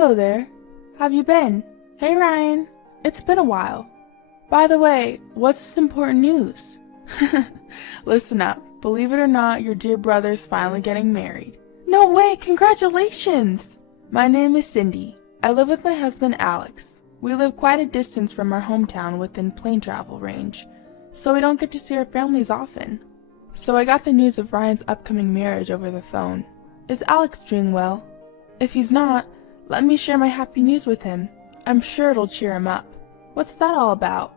Hello there. Have you been? Hey Ryan, it's been a while. By the way, what's this important news? Listen up. Believe it or not, your dear brother's finally getting married. No way, congratulations! My name is Cindy. I live with my husband Alex. We live quite a distance from our hometown within plane travel range, so we don't get to see our families often. So I got the news of Ryan's upcoming marriage over the phone. Is Alex doing well? If he's not, let me share my happy news with him. I'm sure it'll cheer him up. What's that all about?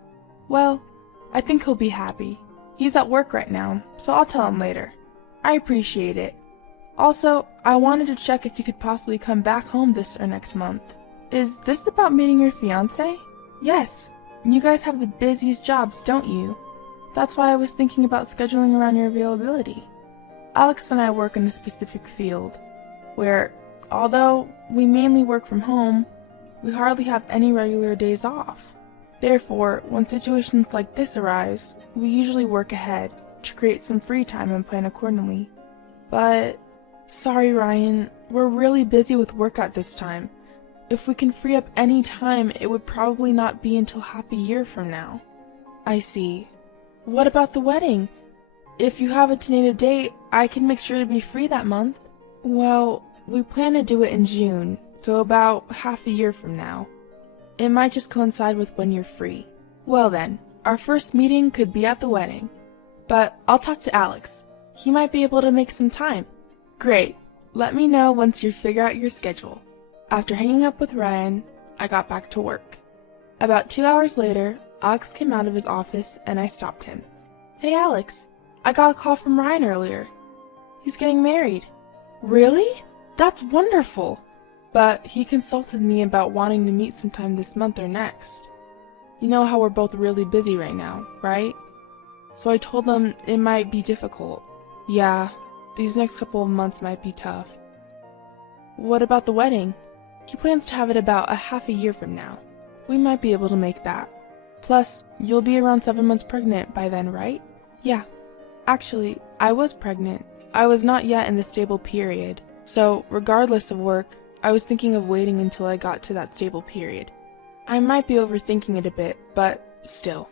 Well, I think he'll be happy. He's at work right now, so I'll tell him later. I appreciate it. Also, I wanted to check if you could possibly come back home this or next month. Is this about meeting your fiancé? Yes. You guys have the busiest jobs, don't you? That's why I was thinking about scheduling around your availability. Alex and I work in a specific field, where, although we mainly work from home, we hardly have any regular days off. Therefore, when situations like this arise, we usually work ahead to create some free time and plan accordingly. But, sorry Ryan, we're really busy with work at this time. If we can free up any time, it would probably not be until half a year from now. I see. What about the wedding? If you have a tentative date, I can make sure to be free that month. Well, we plan to do it in June, so about half a year from now. It might just coincide with when you're free. Well then, our first meeting could be at the wedding. But I'll talk to Alex. He might be able to make some time. Great. Let me know once you figure out your schedule. After hanging up with Ryan, I got back to work. About 2 hours later, Alex came out of his office and I stopped him. Hey Alex, I got a call from Ryan earlier. He's getting married. Really? That's wonderful. But he consulted me about wanting to meet sometime this month or next. You know how we're both really busy right now, right? So I told him it might be difficult. Yeah, these next couple of months might be tough. What about the wedding? He plans to have it about a half a year from now. We might be able to make that. Plus, you'll be around 7 months pregnant by then, right? Yeah. Actually, I was pregnant. I was not yet in the stable period. So, regardless of work, I was thinking of waiting until I got to that stable period. I might be overthinking it a bit, but still.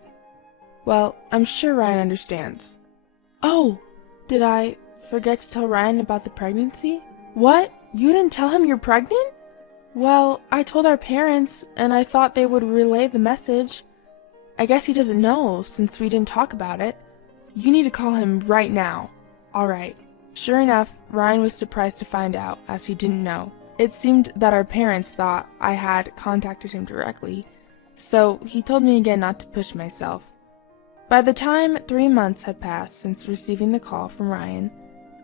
Well, I'm sure Ryan understands. Oh! Did I forget to tell Ryan about the pregnancy? What? You didn't tell him you're pregnant? Well, I told our parents, and I thought they would relay the message. I guess he doesn't know, since we didn't talk about it. You need to call him right now. Alright. Sure enough, Ryan was surprised to find out, as he didn't know. It seemed that our parents thought I had contacted him directly, so he told me again not to push myself. By the time 3 months had passed since receiving the call from Ryan,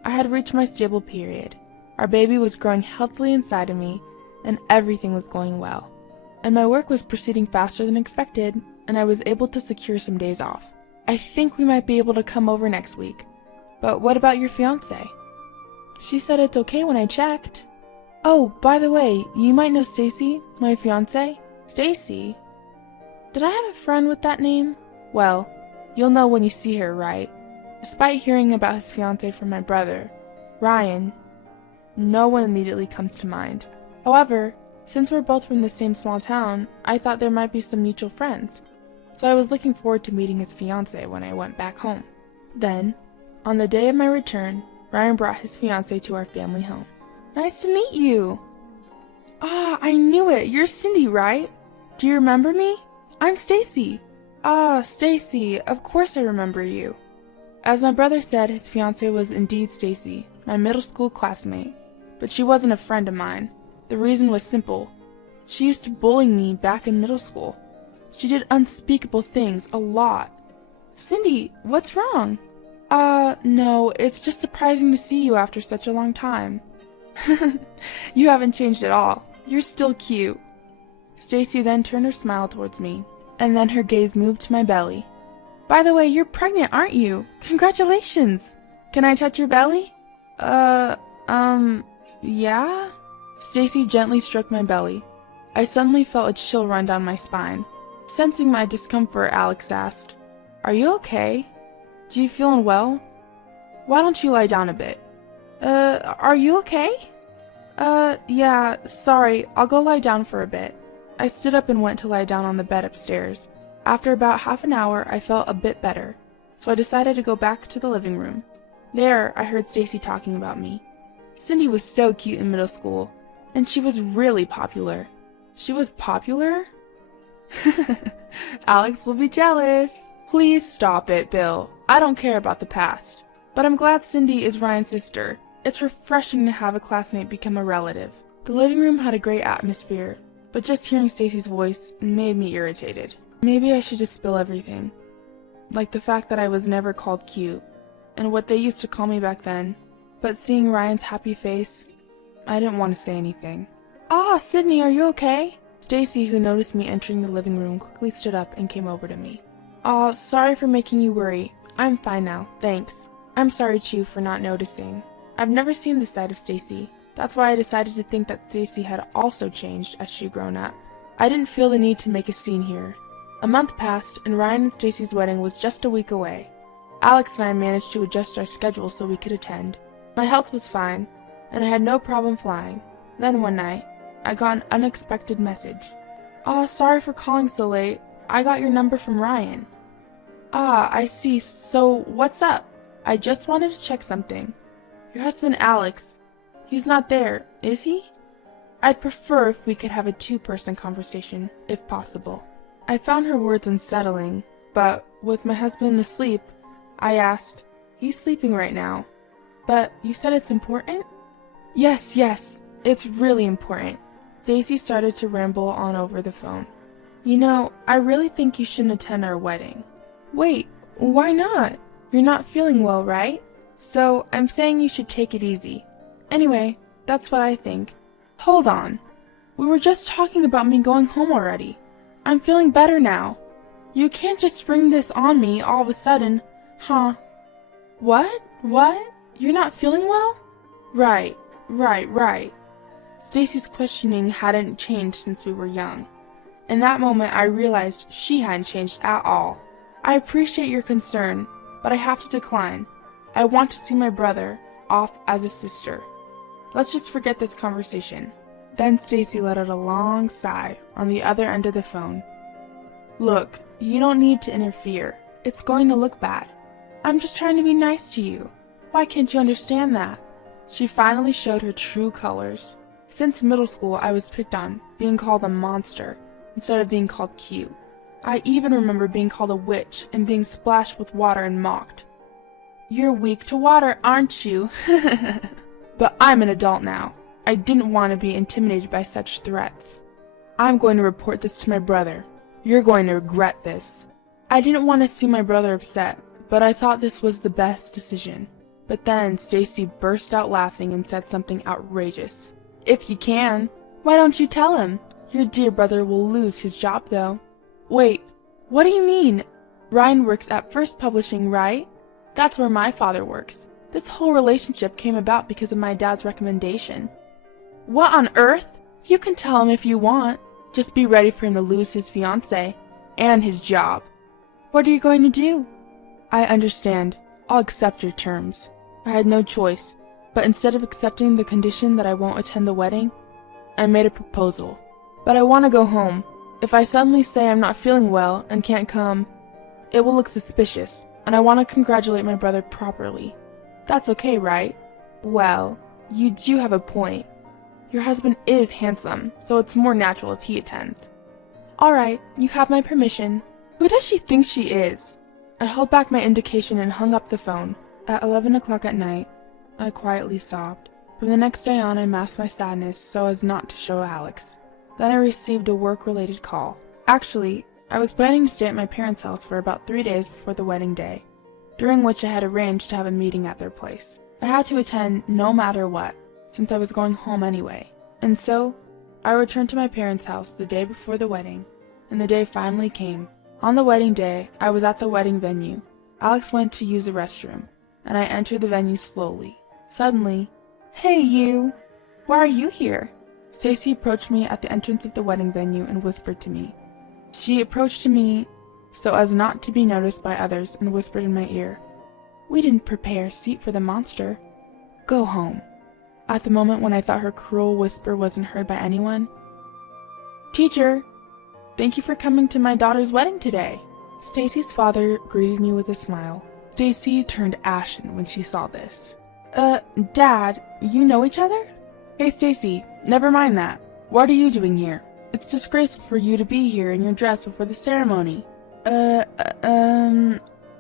I had reached my stable period. Our baby was growing healthily inside of me, and everything was going well. And my work was proceeding faster than expected, and I was able to secure some days off. I think we might be able to come over next week. But what about your fiancé? She said it's okay when I checked. Oh, by the way, you might know Stacy, my fiancé. Stacy? Did I have a friend with that name? Well, you'll know when you see her, right? Despite hearing about his fiancé from my brother, Ryan, no one immediately comes to mind. However, since we're both from the same small town, I thought there might be some mutual friends. So I was looking forward to meeting his fiancé when I went back home. Then, on the day of my return, Ryan brought his fiancée to our family home. Nice to meet you! Ah, I knew it! You're Cindy, right? Do you remember me? I'm Stacy. Ah, Stacy, of course I remember you. As my brother said, his fiancée was indeed Stacy, my middle school classmate. But she wasn't a friend of mine. The reason was simple. She used to bully me back in middle school. She did unspeakable things, a lot. Cindy, what's wrong? No, it's just surprising to see you after such a long time. You haven't changed at all. You're still cute. Stacy then turned her smile towards me, and then her gaze moved to my belly. By the way, you're pregnant, aren't you? Congratulations! Can I touch your belly? Yeah? Stacy gently stroked my belly. I suddenly felt a chill run down my spine. Sensing my discomfort, Alex asked, Are you okay? Do you feel unwell? Why don't you lie down a bit? Are you okay? Yeah, sorry, I'll go lie down for a bit. I stood up and went to lie down on the bed upstairs. After about half an hour, I felt a bit better, so I decided to go back to the living room. There, I heard Stacy talking about me. Cindy was so cute in middle school, and she was really popular. She was popular? Alex will be jealous. Please stop it, Bill. I don't care about the past. But I'm glad Cindy is Ryan's sister. It's refreshing to have a classmate become a relative. The living room had a great atmosphere, but just hearing Stacy's voice made me irritated. Maybe I should just spill everything. Like the fact that I was never called cute, and what they used to call me back then. But seeing Ryan's happy face, I didn't want to say anything. Ah, Sydney, are you okay? Stacy, who noticed me entering the living room, quickly stood up and came over to me. Aw, sorry for making you worry. I'm fine now, thanks. I'm sorry too for not noticing. I've never seen this side of Stacy. That's why I decided to think that Stacy had also changed as she'd grown up. I didn't feel the need to make a scene here. A month passed, and Ryan and Stacy's wedding was just a week away. Alex and I managed to adjust our schedule so we could attend. My health was fine, and I had no problem flying. Then one night, I got an unexpected message. Aw, sorry for calling so late. I got your number from Ryan. Ah, I see. So, what's up? I just wanted to check something. Your husband Alex, he's not there, is he? I'd prefer if we could have a two-person conversation, if possible. I found her words unsettling, but with my husband asleep, I asked, he's sleeping right now. But you said it's important? Yes, it's really important. Daisy started to ramble on over the phone. You know, I really think you shouldn't attend our wedding. Wait, why not? You're not feeling well, right? So, I'm saying you should take it easy. Anyway, that's what I think. Hold on. We were just talking about me going home already. I'm feeling better now. You can't just spring this on me all of a sudden, huh? What? You're not feeling well? Right. Stacy's questioning hadn't changed since we were young. In that moment, I realized she hadn't changed at all. I appreciate your concern, but I have to decline. I want to see my brother off as a sister. Let's just forget this conversation. Then Stacy let out a long sigh on the other end of the phone. Look, you don't need to interfere. It's going to look bad. I'm just trying to be nice to you. Why can't you understand that? She finally showed her true colors. Since middle school, I was picked on, being called a monster, instead of being called cute. I even remember being called a witch and being splashed with water and mocked. You're weak to water, aren't you? But I'm an adult now. I didn't want to be intimidated by such threats. I'm going to report this to my brother. You're going to regret this. I didn't want to see my brother upset, but I thought this was the best decision. But then Stacy burst out laughing and said something outrageous. If you can, why don't you tell him? Your dear brother will lose his job though. Wait, what do you mean? Ryan works at First Publishing, right? That's where my father works. This whole relationship came about because of my dad's recommendation. What on earth? You can tell him if you want. Just be ready for him to lose his fiancée and his job. What are you going to do? I understand. I'll accept your terms. I had no choice, but instead of accepting the condition that I won't attend the wedding, I made a proposal. But I want to go home. If I suddenly say I'm not feeling well and can't come, it will look suspicious, and I want to congratulate my brother properly. That's okay, right? Well, you do have a point. Your husband is handsome, so it's more natural if he attends. Alright, you have my permission. Who does she think she is? I held back my indication and hung up the phone. At 11 o'clock at night, I quietly sobbed. From the next day on, I masked my sadness so as not to show Alex. Then I received a work-related call. Actually, I was planning to stay at my parents' house for about 3 days before the wedding day, during which I had arranged to have a meeting at their place. I had to attend no matter what, since I was going home anyway. And so, I returned to my parents' house the day before the wedding, and the day finally came. On the wedding day, I was at the wedding venue. Alex went to use the restroom, and I entered the venue slowly. Suddenly, "Hey, you! Why are you here?" Stacy approached me at the entrance of the wedding venue and whispered to me. She approached me so as not to be noticed by others and whispered in my ear, "We didn't prepare a seat for the monster. Go home." at the moment when I thought her cruel whisper wasn't heard by anyone. "Teacher, thank you for coming to my daughter's wedding today." Stacy's father greeted me with a smile. Stacy turned ashen when she saw this. Dad, you know each other?" "Hey Stacy, never mind that. What are you doing here? It's disgraceful for you to be here in your dress before the ceremony."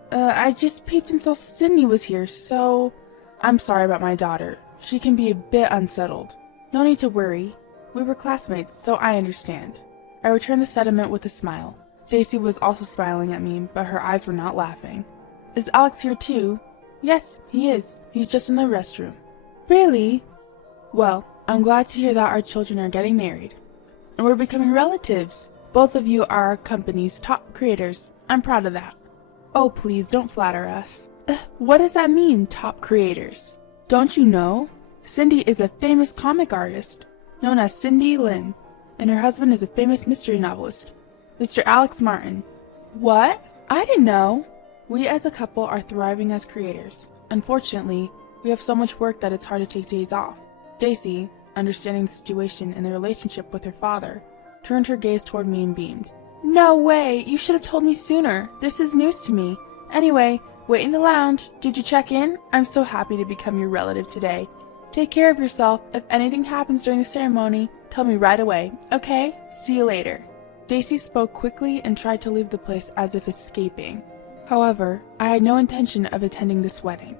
I just peeped and saw Cindy was here, so..." "I'm sorry about my daughter. She can be a bit unsettled. No need to worry. We were classmates, so I understand." I returned the sentiment with a smile. Stacy was also smiling at me, but her eyes were not laughing. "Is Alex here too?" "Yes, he is. He's just in the restroom." "Really? Well, I'm glad to hear that our children are getting married. And we're becoming relatives. Both of you are our company's top creators. I'm proud of that." "Oh, please don't flatter us." What does that mean, top creators? Don't you know? Cindy is a famous comic artist, known as Cindy Lin, and her husband is a famous mystery novelist, Mr. Alex Martin." "What? I didn't know." "We as a couple are thriving as creators. Unfortunately, we have so much work that it's hard to take days off." Stacy, understanding the situation and the relationship with her father, turned her gaze toward me and beamed. "No way! You should have told me sooner. This is news to me. Anyway, wait in the lounge. Did you check in? I'm so happy to become your relative today. Take care of yourself. If anything happens during the ceremony, tell me right away, okay? See you later." Stacy spoke quickly and tried to leave the place as if escaping. However, I had no intention of attending this wedding.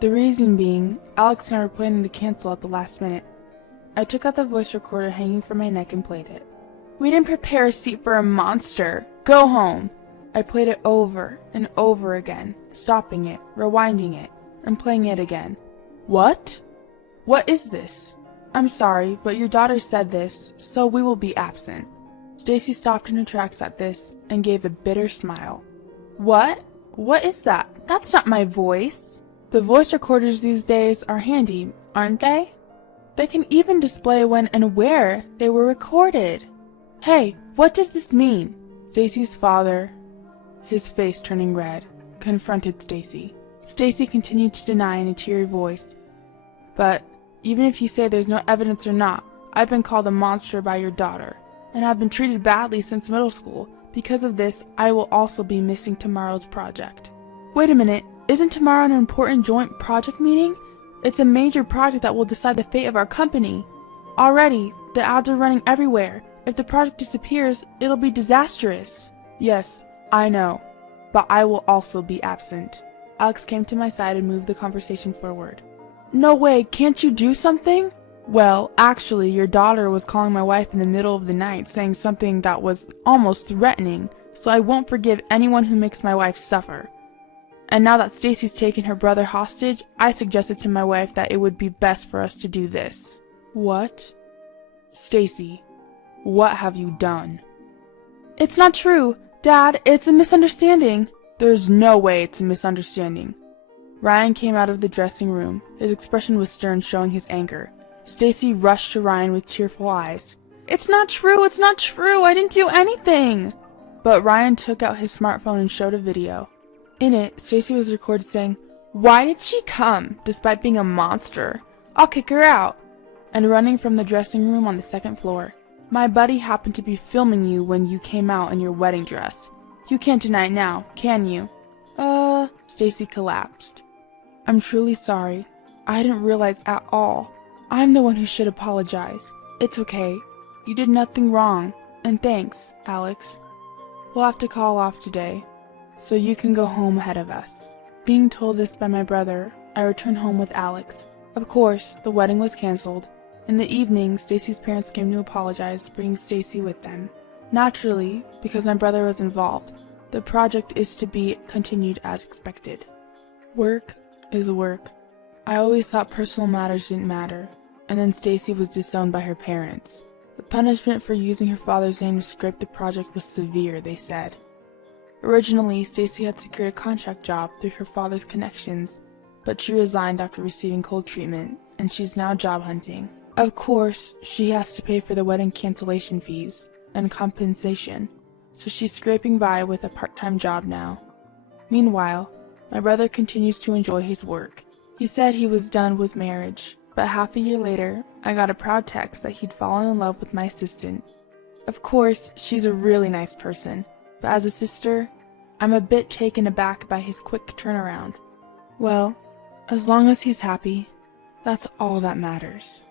The reason being, Alex and I were planning to cancel at the last minute. I took out the voice recorder hanging from my neck and played it. "We didn't prepare a seat for a monster. Go home." I played it over and over again, stopping it, rewinding it, and playing it again. "What? What is this?" "I'm sorry, but your daughter said this, so we will be absent." Stacy stopped in her tracks at this and gave a bitter smile. "What? What is that? That's not my voice." The voice recorders these days are handy, aren't they? They can even display when and where they were recorded. "Hey, what does this mean?" Stacy's father, his face turning red, confronted Stacy. Stacy continued to deny in a teary voice. "But even if you say there's no evidence or not, I've been called a monster by your daughter, and I've been treated badly since middle school. Because of this, I will also be missing tomorrow's project." "Wait a minute, isn't tomorrow an important joint project meeting? It's a major project that will decide the fate of our company. Already, the ads are running everywhere. If the project disappears, it'll be disastrous." "Yes, I know, but I will also be absent." Alex came to my side and moved the conversation forward. "No way, can't you do something?" "Well, actually, your daughter was calling my wife in the middle of the night, saying something that was almost threatening, so I won't forgive anyone who makes my wife suffer. And now that Stacy's taken her brother hostage, I suggested to my wife that it would be best for us to do this." "What?" "Stacy, what have you done?" "It's not true. Dad, it's a misunderstanding." "There's no way it's a misunderstanding." Ryan came out of the dressing room. His expression was stern, showing his anger. Stacy rushed to Ryan with tearful eyes. "It's not true, it's not true, I didn't do anything." But Ryan took out his smartphone and showed a video. In it, Stacy was recorded saying, "Why did she come, despite being a monster? I'll kick her out," and running from the dressing room on the second floor. "My buddy happened to be filming you when you came out in your wedding dress. You can't deny it now, can you?" Stacy collapsed. "I'm truly sorry. I didn't realize at all. I'm the one who should apologize. It's okay. You did nothing wrong. And thanks, Alex. We'll have to call off today, so you can go home ahead of us." Being told this by my brother, I returned home with Alex. Of course, the wedding was canceled. In the evening, Stacy's parents came to apologize, bringing Stacy with them. Naturally, because my brother was involved, the project is to be continued as expected. Work is work. I always thought personal matters didn't matter, and then Stacy was disowned by her parents. The punishment for using her father's name to scrape the project was severe, they said. Originally, Stacy had secured a contract job through her father's connections, but she resigned after receiving cold treatment, and she's now job hunting. Of course, she has to pay for the wedding cancellation fees and compensation, so she's scraping by with a part-time job now. Meanwhile, my brother continues to enjoy his work. He said he was done with marriage, But half a year later, I got a proud text that he'd fallen in love with my assistant. Of course, she's a really nice person, but as a sister, I'm a bit taken aback by his quick turnaround. Well, as long as he's happy, that's all that matters.